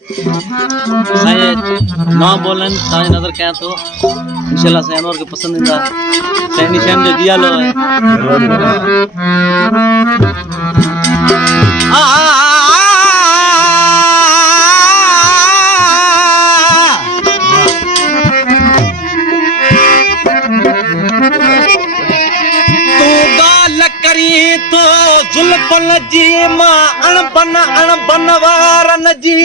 साईं ना बोलन साईं नजर क्या तो इंशाल्लाह साईं अनवर के पसंदीदा साईं निशान जो दिया लो है तो जुल्फन जी मां अणबन वारन जी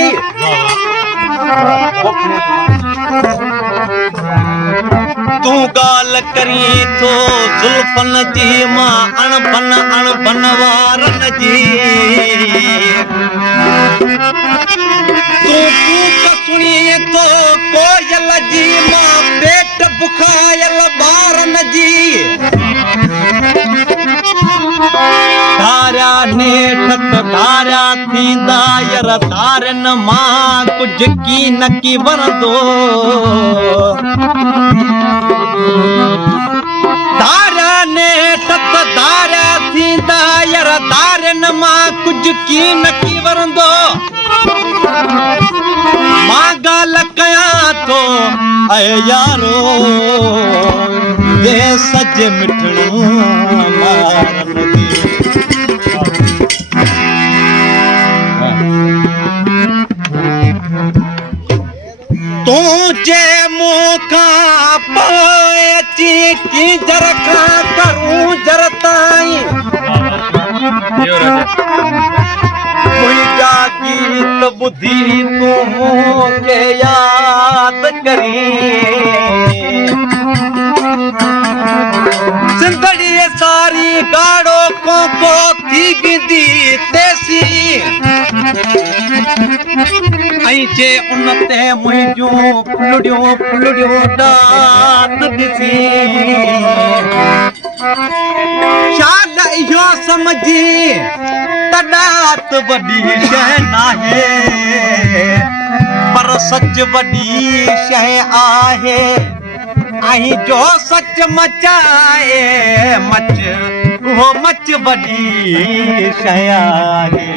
तू गाल करी तो जुल्फन जी मां अणबन वारन जी तू कूक सुनी तो कोयल जी मां पेट बुखायल बारन जी धारा नेठत धारा थींदा यर धारन मां कुछ की नकी वरदो धारा नेठत धारा थींदा यर धारन मां कुछ की नकी वरदो मां गाल कया तो ऐ यारो दे सज मिठड़ो मारन दी तुझे मुखा पाची की जरखा करूं जरताई मुझा गीत बुद्धि तू के याद करी जिंदड़ी सारी गाड़ो को थी गिंदी तेसी आई जे उनते मुझो फुलड़ियो डाट दिसी शाद इहो समझी तडात वडी शह नाहे पर सच वडी शह आहे आई जो सच मचाए मच वो मच वडी शह आहे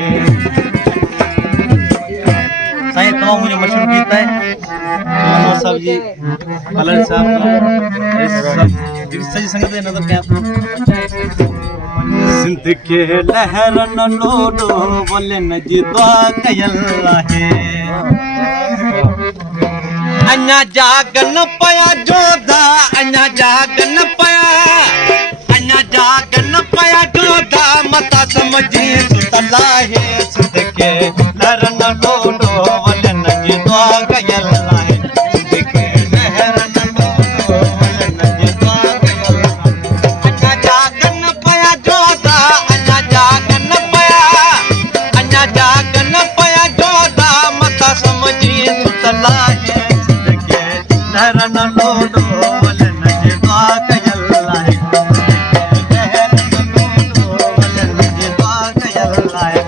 साईं तो मुझे मशहूर गीत है मोहम्मद साहब जी अलर साहब सजी संगत है नजर क्या सिंध के लहर न लोडो बोले न जी दुआ कयल है अन्या जागन पया जोधा अन्या जागन पया जोधा मता समझी सुतला है सिंध के लहर न लोडो बोले न जी दुआ कयल है सिंध के लहर न लोडो बोले न जी दुआ कयल अन्या जागन पया जोधा अन्या जागन पया जोधा मता समझी सुतला है लहर न लोडो बोले न जी दुआ कयल है लहर न लोडो बोले न जी दुआ कयल है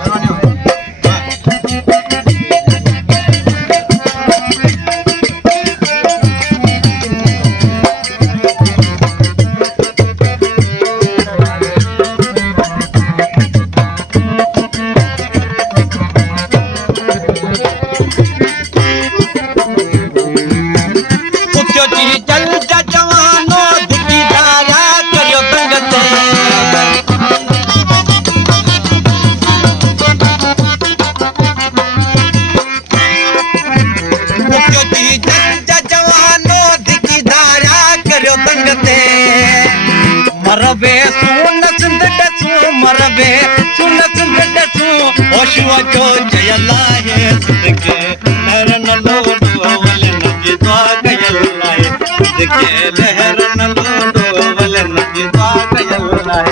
मरबे सुन सिंध डसू मरबे सुन सिंध डसू होशुआ जो जयला है सिंध के लहर न लोडो बोले न जी दुआ कयल है सिंध के लहर न लोडो बोले न जी दुआ कयल है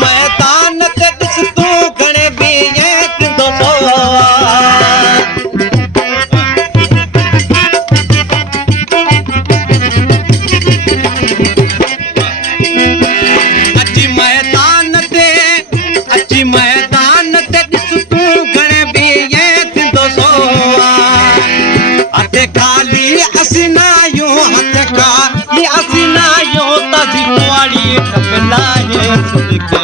मैदान ते ॾिस तूं घणे भी कंदो सुदके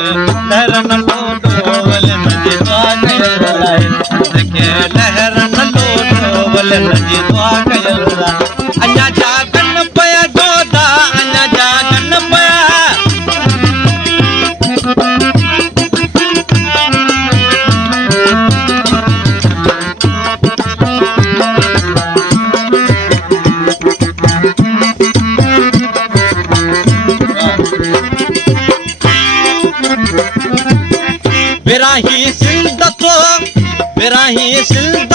लहरन लोडोवलन जी दुआ कयल आहे सुदके लहरन लोडोवलन जी दुआ कयल आहे अञा जागन पया जोधा अञा जागन पया बिराही सिंध